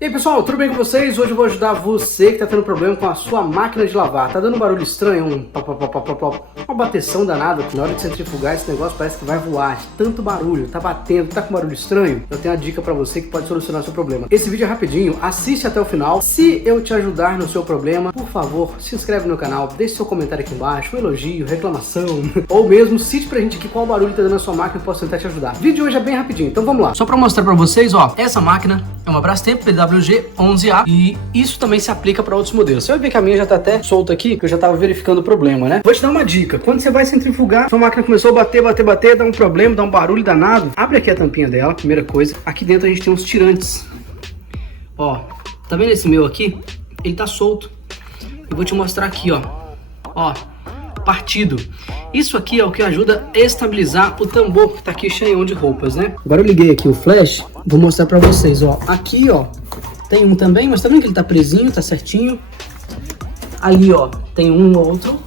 E aí pessoal, tudo bem com vocês? Hoje eu vou ajudar você que está tendo problema com a sua máquina de lavar. Tá dando um barulho estranho, uma bateção danada, que na hora de centrifugar esse negócio parece que vai voar, de tanto barulho, tá batendo, tá com barulho estranho? Eu tenho uma dica pra você que pode solucionar o seu problema. Esse vídeo é rapidinho, assiste até o final. Se eu te ajudar no seu problema, por favor, se inscreve no canal, deixe seu comentário aqui embaixo, um elogio, reclamação, ou mesmo cite pra gente aqui qual barulho tá dando na sua máquina e posso tentar te ajudar. O vídeo de hoje é bem rapidinho, então vamos lá. Só pra mostrar pra vocês, ó, essa máquina é uma Brastemp PWG11A e isso também se aplica para outros modelos. Você vai ver que a minha já tá até solta aqui, que eu já tava verificando o problema, né? Vou te dar uma dica. Quando você vai centrifugar, sua máquina começou a bater, dá um problema, dá um barulho danado. Abre aqui a tampinha dela, primeira coisa. Aqui dentro a gente tem uns tirantes. Ó, tá vendo esse meu aqui? Ele tá solto. Eu vou te mostrar aqui, ó. Ó, partido. Isso aqui é o que ajuda a estabilizar o tambor que tá aqui cheio de roupas, né? Agora eu liguei aqui o flash, vou mostrar pra vocês, ó. Aqui, ó, tem um também, mas tá vendo que ele tá presinho, tá certinho. Ali, ó, tem um outro.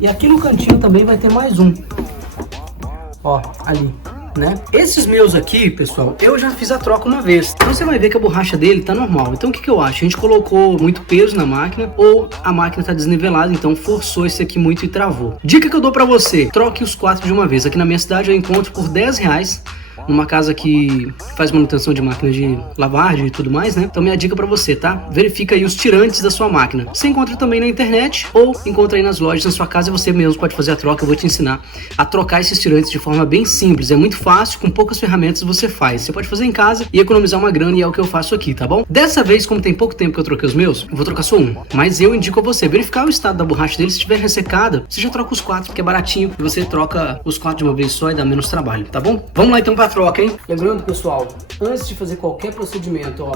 E aqui no cantinho também vai ter mais um. Ó, ali, né? Esses meus aqui, pessoal, eu já fiz a troca uma vez. Então você vai ver que a borracha dele tá normal. Então o que eu acho? A gente colocou muito peso na máquina ou a máquina tá desnivelada, então forçou esse aqui muito e travou. Dica que eu dou pra você, troque os 4 de uma vez. Aqui na minha cidade eu encontro por R$10 numa casa que faz manutenção de máquina de lavagem e tudo mais, né? Então minha dica pra você, tá? Verifica aí os tirantes da sua máquina. Você encontra também na internet ou encontra aí nas lojas na sua casa e você mesmo pode fazer a troca. Eu vou te ensinar a trocar esses tirantes de forma bem simples. É muito fácil, com poucas ferramentas você faz. Você pode fazer em casa e economizar uma grana e é o que eu faço aqui, tá bom? Dessa vez, como tem pouco tempo que eu troquei os meus, eu vou trocar só um. Mas eu indico a você verificar o estado da borracha dele. Se estiver ressecada, você já troca os 4, porque é baratinho. E você troca os 4 de uma vez só e dá menos trabalho, tá bom? Vamos lá então pra troca, hein? Lembrando, pessoal, antes de fazer qualquer procedimento, ó,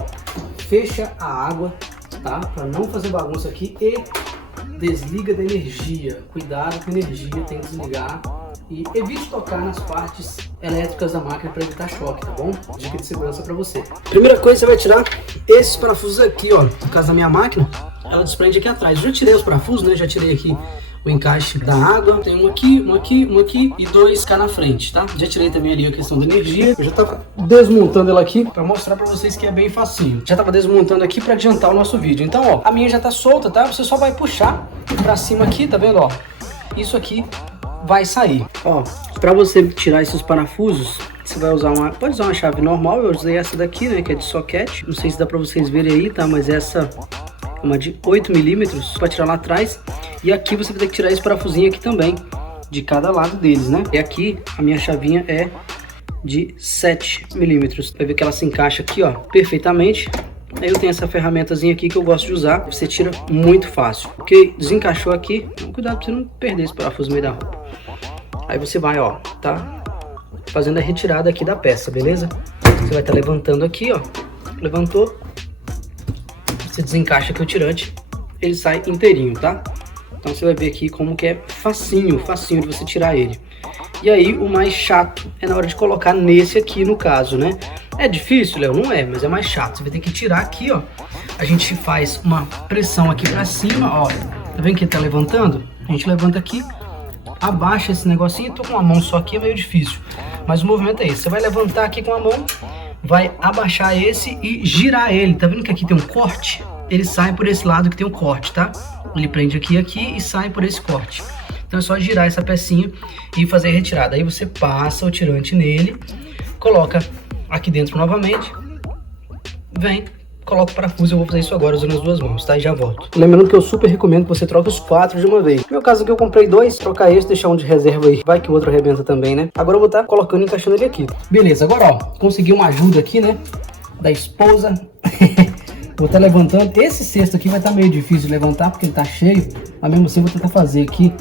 fecha a água, tá? Pra não fazer bagunça aqui e desliga da energia. Cuidado com a energia, tem que desligar. E evite tocar nas partes elétricas da máquina para evitar choque, tá bom? Dica de segurança para você. Primeira coisa, você vai tirar esses parafusos aqui, ó. No caso da minha máquina, ela desprende aqui atrás. Eu já tirei os parafusos, né? Já tirei aqui o encaixe da água. Tem um aqui e 2 cá na frente, tá? Já tirei também ali a questão da energia. Eu já tava desmontando ela aqui para mostrar para vocês que é bem facinho. Já tava desmontando aqui para adiantar o nosso vídeo. Então, ó, a minha já tá solta, tá? Você só vai puxar para cima aqui, tá vendo, ó? Isso aqui vai sair. Ó, para você tirar esses parafusos, você vai usar pode usar uma chave normal. Eu usei essa daqui, né, que é de soquete. Não sei se dá para vocês verem aí, tá? Mas essa é uma de 8 milímetros para tirar lá atrás. E aqui você vai ter que tirar esse parafusinho aqui também, de cada lado deles, né? E aqui a minha chavinha é de 7 milímetros. Vai ver que ela se encaixa aqui, ó, perfeitamente. Aí eu tenho essa ferramentazinha aqui que eu gosto de usar. Você tira muito fácil. Ok? Desencaixou aqui. Cuidado pra você não perder esse parafuso no meio da roupa. Aí você vai, ó, tá fazendo a retirada aqui da peça, beleza? Você vai estar levantando aqui, ó. Levantou. Você desencaixa aqui o tirante. Ele sai inteirinho, tá? Então você vai ver aqui como que é facinho de você tirar ele. E aí o mais chato é na hora de colocar nesse aqui, no caso, né? É difícil, Léo? Não é, mas é mais chato. Você vai ter que tirar aqui, ó. A gente faz uma pressão aqui pra cima, ó. Tá vendo que ele tá levantando? A gente levanta aqui, abaixa esse negocinho. Tô com uma mão só aqui, é meio difícil. Mas o movimento é esse. Você vai levantar aqui com a mão, vai abaixar esse e girar ele. Tá vendo que aqui tem um corte? Ele sai por esse lado que tem um corte, tá? Ele prende aqui e sai por esse corte. Então é só girar essa pecinha e fazer a retirada. Aí você passa o tirante nele, coloca aqui dentro novamente, vem, coloca o parafuso. Eu vou fazer isso agora usando as duas mãos, tá? E já volto. Lembrando que eu super recomendo que você troque os 4 de uma vez. No meu caso aqui eu comprei 2, trocar esse, deixar um de reserva aí. Vai que o outro arrebenta também, né? Agora eu vou estar colocando e encaixando ele aqui. Beleza, agora ó, consegui uma ajuda aqui, né? Da esposa. Vou estar levantando. Esse cesto aqui vai estar meio difícil de levantar porque ele tá cheio. Mas mesmo assim eu vou tentar fazer aqui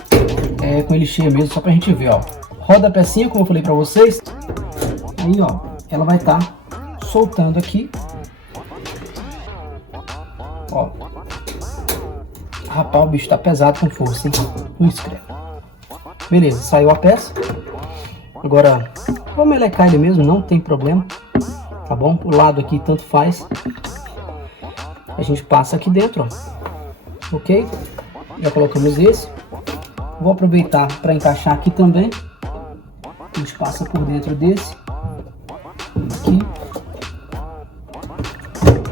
com ele cheio mesmo, só pra gente ver, ó. Roda a pecinha, como eu falei pra vocês. Aí, ó, ela vai estar soltando aqui. Ó. Rapaz, o bicho tá pesado com força, hein? Beleza, saiu a peça. Agora, vou melecar ele mesmo, não tem problema. Tá bom? O lado aqui tanto faz. A gente passa aqui dentro, ó. Ok? Já colocamos esse. Vou aproveitar para encaixar aqui também. A gente passa por dentro desse. Aqui.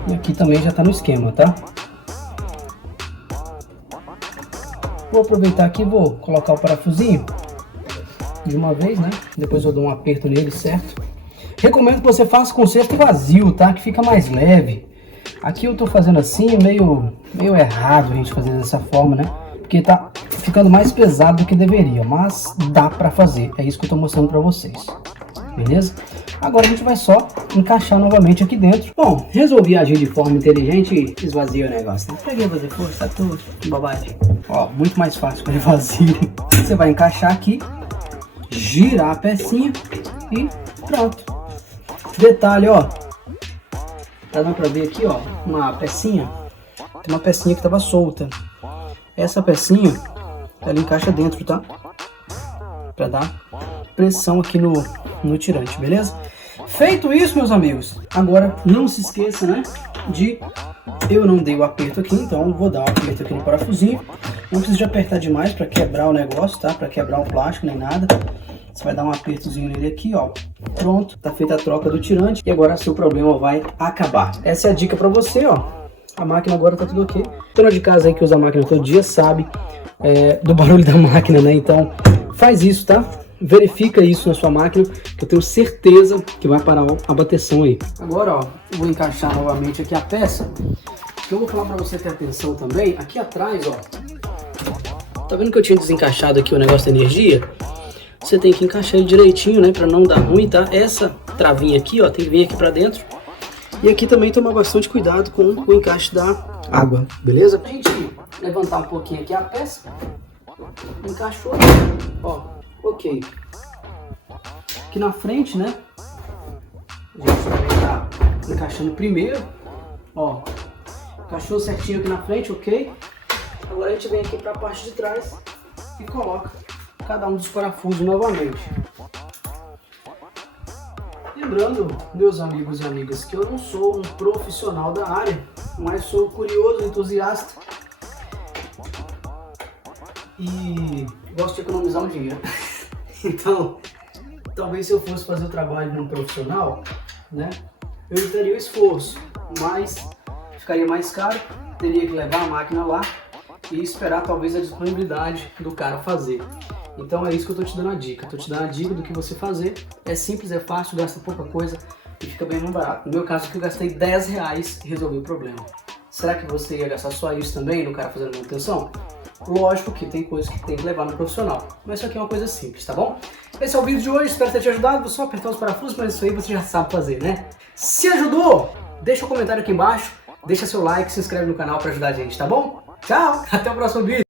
E aqui. aqui também já tá no esquema, tá? Vou aproveitar aqui e vou colocar o parafusinho de uma vez, né? Depois eu dou um aperto nele, certo? Recomendo que você faça com cesto vazio, tá? Que fica mais leve. Aqui eu tô fazendo assim, meio errado a gente fazer dessa forma, né? Porque tá ficando mais pesado do que deveria, mas dá pra fazer. É isso que eu tô mostrando pra vocês. Beleza? Agora a gente vai só encaixar novamente aqui dentro. Bom, resolvi agir de forma inteligente e esvaziei o negócio. Não peguei fazer força, tá tudo bobagem. Ó, muito mais fácil com ele vazio. Você vai encaixar aqui, girar a pecinha e pronto. Detalhe, ó. Tá dando pra ver aqui, ó, uma pecinha. Tem uma pecinha que tava solta. Essa pecinha, ela encaixa dentro, tá? Pra dar pressão aqui no tirante, beleza? Feito isso, meus amigos, agora não se esqueça, né, eu não dei o aperto aqui, então vou dar um aperto aqui no parafusinho. Não precisa de apertar demais para quebrar o negócio, tá? Para quebrar o plástico nem nada. Você vai dar um apertozinho nele aqui, ó. Pronto, tá feita a troca do tirante e agora seu problema vai acabar. Essa é a dica para você, ó. A máquina agora tá tudo ok. Dona de casa aí que usa a máquina todo dia sabe do barulho da máquina, né? Então faz isso, tá? Verifica isso na sua máquina, que eu tenho certeza que vai parar a bateção aí. Agora, ó, eu vou encaixar novamente aqui a peça. Eu vou falar para você ter atenção também. Aqui atrás, ó, tá vendo que eu tinha desencaixado aqui o negócio da energia? Você tem que encaixar ele direitinho, né, para não dar ruim, tá? Essa travinha aqui, ó, tem que vir aqui para dentro. E aqui também tomar bastante cuidado com o encaixe da água, beleza? Pra gente levantar um pouquinho aqui a peça, encaixou, ó. Ok. Aqui na frente, né? A gente vai estar encaixando primeiro. Ó. Encaixou certinho aqui na frente, ok? Agora a gente vem aqui para a parte de trás e coloca cada um dos parafusos novamente. Lembrando, meus amigos e amigas, que eu não sou um profissional da área, mas sou curioso, entusiasta e gosto de economizar um dinheiro. Então, talvez se eu fosse fazer o trabalho de um profissional, né, eu evitaria o esforço, mas ficaria mais caro, teria que levar a máquina lá e esperar talvez a disponibilidade do cara fazer. Então é isso que eu tô te dando a dica. Tô te dando a dica do que você fazer. É simples, é fácil, gasta pouca coisa e fica bem mais barato. No meu caso aqui eu gastei R$10 e resolvi o problema. Será que você ia gastar só isso também no cara fazendo manutenção? Lógico que tem coisas que tem que levar no profissional, mas isso aqui é uma coisa simples, tá bom? Esse é o vídeo de hoje, espero ter te ajudado. Vou só apertar os parafusos, mas isso aí você já sabe fazer, né? Se ajudou, deixa um comentário aqui embaixo, deixa seu like, se inscreve no canal pra ajudar a gente, tá bom? Tchau, até o próximo vídeo!